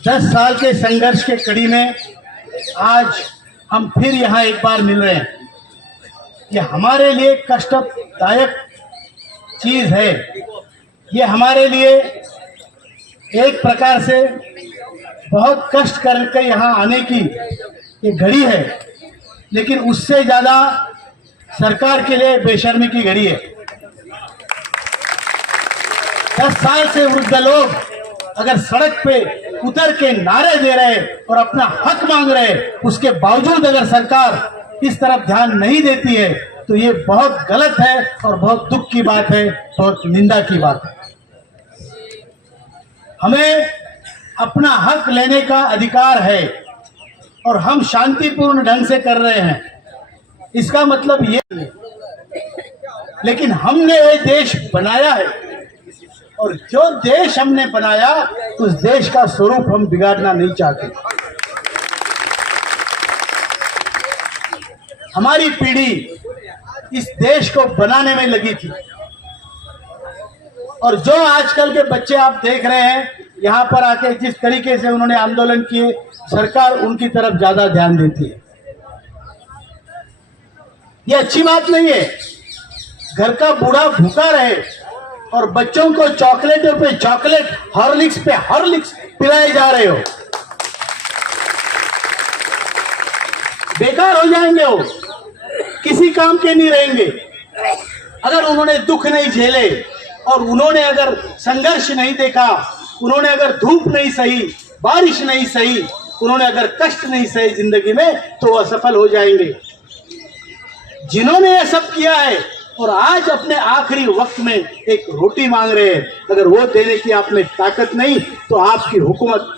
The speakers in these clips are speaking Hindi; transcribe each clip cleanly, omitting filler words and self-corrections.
10 साल के संघर्ष के कड़ी में आज हम फिर यहाँ एक बार मिल रहे हैं। ये हमारे लिए कष्टदायक चीज है। ये हमारे लिए एक प्रकार से बहुत कष्ट करके यहाँ आने की ये घड़ी है, लेकिन उससे ज्यादा सरकार के लिए बेशर्मी की घड़ी है। 10 साल से वृद्ध लोग अगर सड़क पे उतर के नारे दे रहे और अपना हक मांग रहे, उसके बावजूद अगर सरकार इस तरफ ध्यान नहीं देती है तो ये बहुत गलत है और बहुत दुख की बात है, बहुत निंदा की बात है। हमें अपना हक लेने का अधिकार है और हम शांतिपूर्ण ढंग से कर रहे हैं, इसका मतलब ये नहीं। लेकिन हमने ये देश बनाया है और जो देश हमने बनाया उस देश का स्वरूप हम बिगाड़ना नहीं चाहते। हमारी पीढ़ी इस देश को बनाने में लगी थी और जो आजकल के बच्चे आप देख रहे हैं यहाँ पर आके जिस तरीके से उन्होंने आंदोलन किए, सरकार उनकी तरफ ज्यादा ध्यान देती है। ये अच्छी बात नहीं है। घर का बूढ़ा भूखा रहे और बच्चों को चॉकलेटों पे चॉकलेट, हॉर्लिक्स पे हॉर्लिक्स पिलाए जा रहे हो, बेकार हो जाएंगे। वो किसी काम के नहीं रहेंगे। अगर उन्होंने दुख नहीं झेले और उन्होंने अगर संघर्ष नहीं देखा, उन्होंने अगर धूप नहीं सही, बारिश नहीं सही, उन्होंने अगर कष्ट नहीं सही जिंदगी में, तो वो असफल हो जाएंगे। जिन्होंने ये सब किया है और आज अपने आखिरी वक्त में एक रोटी मांग रहे हैं, अगर वो देने की आप में ताकत नहीं तो आपकी हुकूमत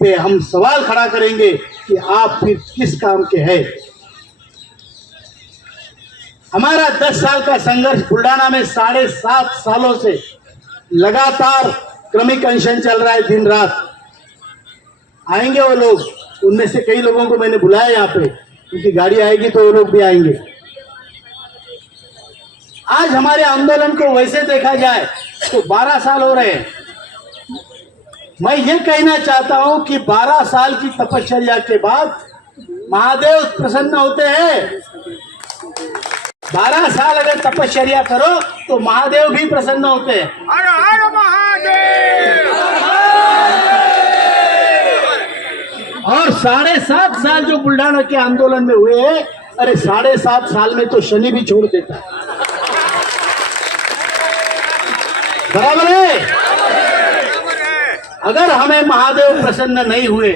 पे हम सवाल खड़ा करेंगे कि आप फिर किस काम के हैं। हमारा 10 साल का संघर्ष बुल्डाना में 7.5 सालों से लगातार क्रमिक अनशन चल रहा है, दिन रात। आएंगे वो लोग, उनमें से कई लोगों को मैंने बुलाया यहाँ पे, उनकी गाड़ी आएगी तो वो लोग भी आएंगे। आज हमारे आंदोलन को वैसे देखा जाए तो 12 साल हो रहे हैं। मैं ये कहना चाहता हूं कि 12 साल की तपश्चर्या के बाद महादेव प्रसन्न होते हैं। 12 साल अगर तपश्चर्या करो तो महादेव भी प्रसन्न होते हैं। हर हर महादेव। और 7.5 साल जो बुल्डाना के आंदोलन में हुए हैं, अरे 7.5 साल में तो शनि भी छोड़ देता है। बराबर है। अगर हमें महादेव प्रसन्न नहीं हुए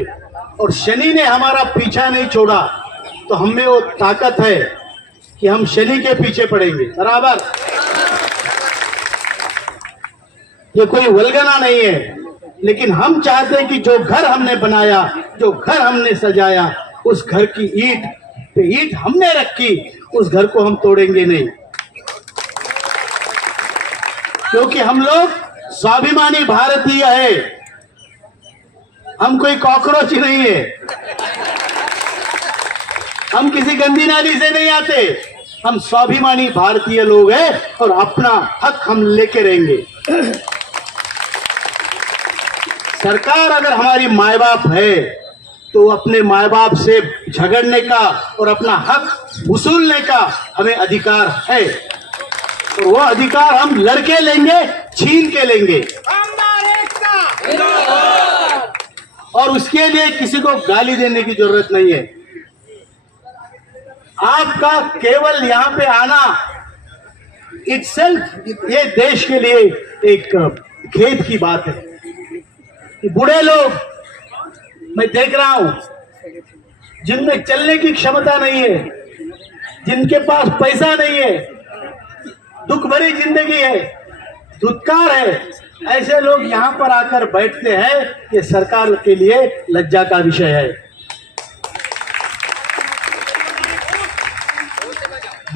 और शनि ने हमारा पीछा नहीं छोड़ा तो हमें वो ताकत है कि हम शनि के पीछे पड़ेंगे। बराबर। ये कोई वल्गना नहीं है, लेकिन हम चाहते हैं कि जो घर हमने बनाया, जो घर हमने सजाया, उस घर की ईंट पे ईंट हमने रखी, उस घर को हम तोड़ेंगे नहीं, क्योंकि हम लोग स्वाभिमानी भारतीय है। हम कोई कॉकरोच नहीं है। हम किसी गंदी नाली से नहीं आते। हम स्वाभिमानी भारतीय लोग हैं और अपना हक हम लेके रहेंगे। सरकार अगर हमारी माए बाप है तो अपने माए बाप से झगड़ने का और अपना हक वसूलने का हमें अधिकार है, और वो अधिकार हम लड़के लेंगे, छीन के लेंगे। और उसके लिए किसी को गाली देने की जरूरत नहीं है। आपका केवल यहाँ पे आना इटसेल्फ ये देश के लिए एक खेद की बात है कि बूढ़े लोग मैं देख रहा हूं जिनमें चलने की क्षमता नहीं है, जिनके पास पैसा नहीं है, दुख भरी जिंदगी है, धुतकार है, ऐसे लोग यहाँ पर आकर बैठते हैं। ये सरकार के लिए लज्जा का विषय है।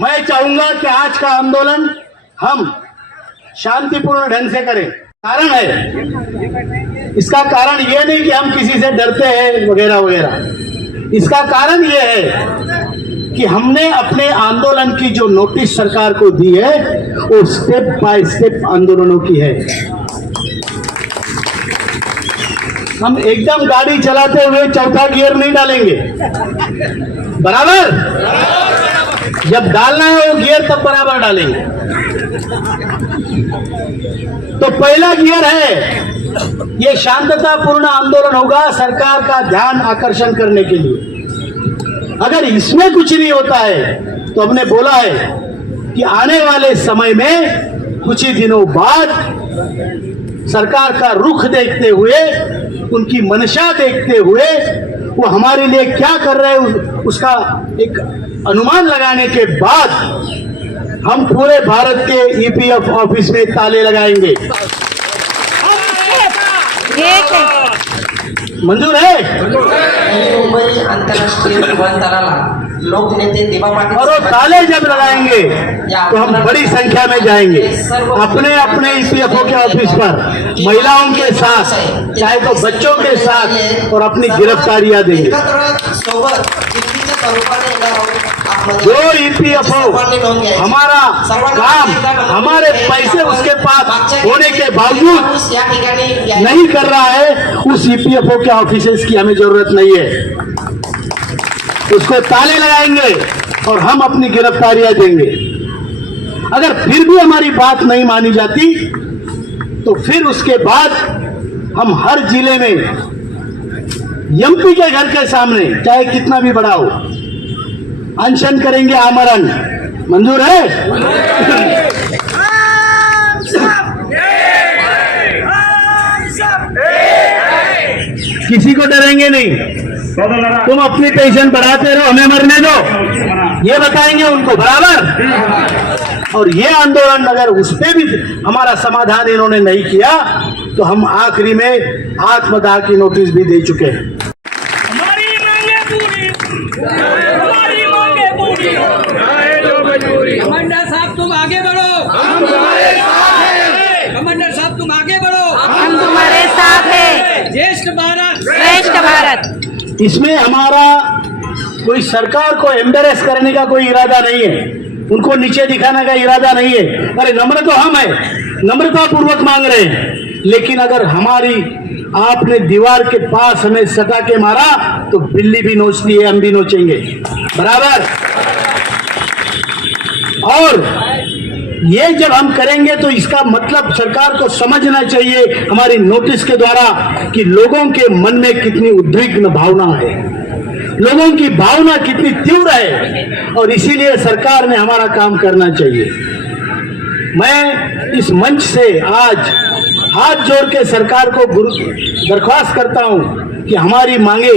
मैं चाहूंगा कि आज का आंदोलन हम शांतिपूर्ण ढंग से करें। कारण है, इसका कारण ये नहीं कि हम किसी से डरते हैं वगैरह वगैरह। इसका कारण ये है कि हमने अपने आंदोलन की जो नोटिस सरकार को दी है वो स्टेप बाय स्टेप आंदोलनों की है। हम एकदम गाड़ी चलाते हुए चौथा गियर नहीं डालेंगे, बराबर? जब डालना है वो गियर तब बराबर डालेंगे। तो पहला गियर है, ये शांततापूर्ण आंदोलन होगा सरकार का ध्यान आकर्षण करने के लिए। अगर इसमें कुछ नहीं होता है तो हमने बोला है कि आने वाले समय में कुछ ही दिनों बाद सरकार का रुख देखते हुए, उनकी मंशा देखते हुए, वो हमारे लिए क्या कर रहे हैं उसका एक अनुमान लगाने के बाद हम पूरे भारत के ईपीएफ ऑफिस में ताले लगाएंगे। मंजूर है? मुंबई आंतरराष्ट्रीय विमानतळाला लोकनेते दिवा पाटील और वो ताले जब लगाएंगे तो हम बड़ी संख्या में जाएंगे अपने अपने ईपीएफओ के ऑफिस पर, महिलाओं के साथ, चाहे तो बच्चों के साथ, और अपनी गिरफ्तारियां देंगे। एकत्र सोबत जिद्दीच्या स्वरूपाने येणार आहोत। जो ईपीएफओ हमारा काम, हमारे पैसे उसके पास होने के बावजूद या ठिकाणी नहीं कर रहा है, उस ईपीएफओ के ऑफिसेस की हमें जरूरत नहीं है। उसको ताले लगाएंगे और हम अपनी गिरफ्तारियां देंगे। अगर फिर भी हमारी बात नहीं मानी जाती तो फिर उसके बाद हम हर जिले में एमपी के घर के सामने, चाहे कितना भी बड़ा हो, अनशन करेंगे, आमरण। मंजूर है? किसी को डरेंगे नहीं। तुम अपनी पेंशन बढ़ाते रहो, हमें मरने दो, ये बताएंगे उनको, बराबर? और ये आंदोलन अगर उस पे भी हमारा समाधान इन्होंने नहीं किया तो हम आखिरी में आत्मदाह की नोटिस भी दे चुके हैं। हमारी मांगे पूरी, हमारी मांगे पूरी। कमांडर साहब तुम आगे बढ़ो, हम तुम्हारे साथ हैं। कमांडर साहब तुम आगे बढ़ो, हम तुम्हारे साथ हैं। ज्येष्ठ भारत, श्रेष्ठ भारत। इसमें हमारा कोई सरकार को एम्बेरेस करने का कोई इरादा नहीं है, उनको नीचे दिखाने का इरादा नहीं है। अरे नम्र तो हम हैं, नम्रता पूर्वक मांग रहे हैं, लेकिन अगर हमारी आपने दीवार के पास हमें सटा के मारा तो बिल्ली भी नोचती है, हम भी नोचेंगे, बराबर? और ये जब हम करेंगे तो इसका मतलब सरकार को समझना चाहिए हमारी नोटिस के द्वारा कि लोगों के मन में कितनी उद्विग्न भावना है, लोगों की भावना कितनी तीव्र है, और इसीलिए सरकार ने हमारा काम करना चाहिए। मैं इस मंच से आज हाथ जोड़ के सरकार को दरख्वास्त करता हूं कि हमारी मांगे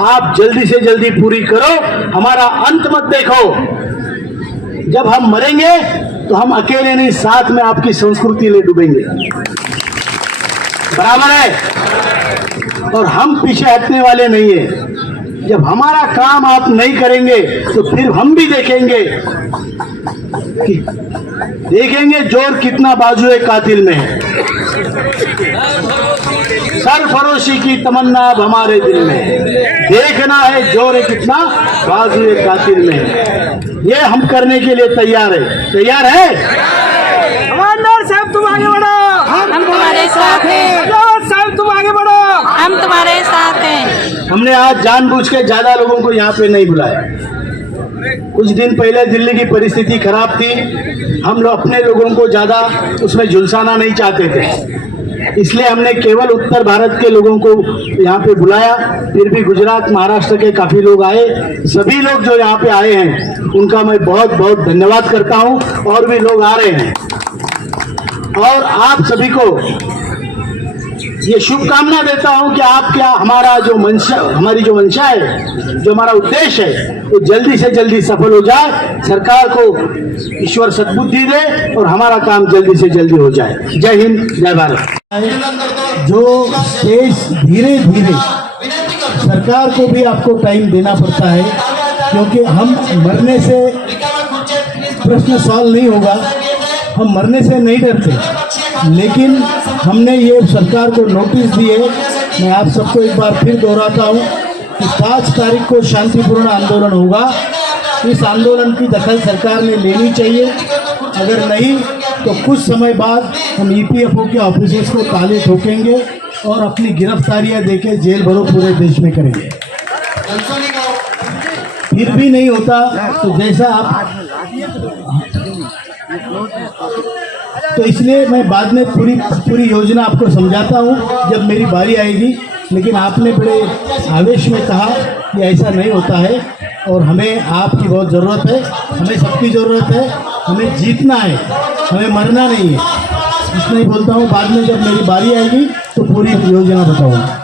आप जल्दी से जल्दी पूरी करो, हमारा अंत मत देखो। जब हम मरेंगे तो हम अकेले नहीं, साथ में आपकी संस्कृति ले डूबेंगे, बराबर है? और हम पीछे हटने वाले नहीं है। जब हमारा काम आप नहीं करेंगे तो फिर हम भी देखेंगे जोर कितना बाजुए कातिल में है। सरफरोशी की तमन्ना अब हमारे दिल में, देखना है जोर कितना बाजुए कातिल में है। ये हम करने के लिए तैयार है। तैयार है? कमांडर साहब तुम आगे बढ़ो, हम तुम्हारे साथ हैं। साहब तुम आगे बढ़ो, हम तुम्हारे साथ हैं। हमने आज जानबूझ के ज्यादा लोगों को यहाँ पे नहीं बुलाया। कुछ दिन पहले दिल्ली की परिस्थिति खराब थी, हम लोग अपने लोगों को ज्यादा उसमें झुलसाना नहीं चाहते थे, इसलिए हमने केवल उत्तर भारत के लोगों को यहाँ पे बुलाया। फिर भी गुजरात, महाराष्ट्र के काफी लोग आए। सभी लोग जो यहाँ पे आए हैं उनका मैं बहुत बहुत धन्यवाद करता हूँ, और भी लोग आ रहे हैं। और आप सभी को ये शुभकामना देता हूं कि आप क्या हमारा जो मंशा, हमारी जो मंशा है, जो हमारा उद्देश्य है, वो जल्दी से जल्दी सफल हो जाए, सरकार को ईश्वर सद्बुद्धि दे और हमारा काम जल्दी से जल्दी हो जाए। जय हिंद, जय भारत। जो देश धीरे धीरे, सरकार को भी आपको टाइम देना पड़ता है, क्योंकि हम मरने से प्रश्न सॉल्व नहीं होगा, हम मरने से नहीं डरते, लेकिन हमने ये सरकार को नोटिस दी है। मैं आप सबको एक बार फिर दोहराता हूँ कि 5 तारीख को शांतिपूर्ण आंदोलन होगा। इस आंदोलन की दखल सरकार ने लेनी चाहिए, अगर नहीं तो कुछ समय बाद हम ईपीएफओ के ऑफिसर्स को ताले ठोकेंगे और अपनी गिरफ्तारियां देके जेल भरो पूरे देश में करेंगे। फिर भी नहीं होता तो जैसा आप, तो इसलिए मैं बाद में पूरी योजना आपको समझाता हूँ जब मेरी बारी आएगी। लेकिन आपने बड़े आवेश में कहा कि ऐसा नहीं होता है और हमें आपकी बहुत ज़रूरत है, हमें सबकी ज़रूरत है, हमें जीतना है, हमें मरना नहीं है। इसलिए बोलता हूँ बाद में जब मेरी बारी आएगी तो पूरी योजना बताऊँगा।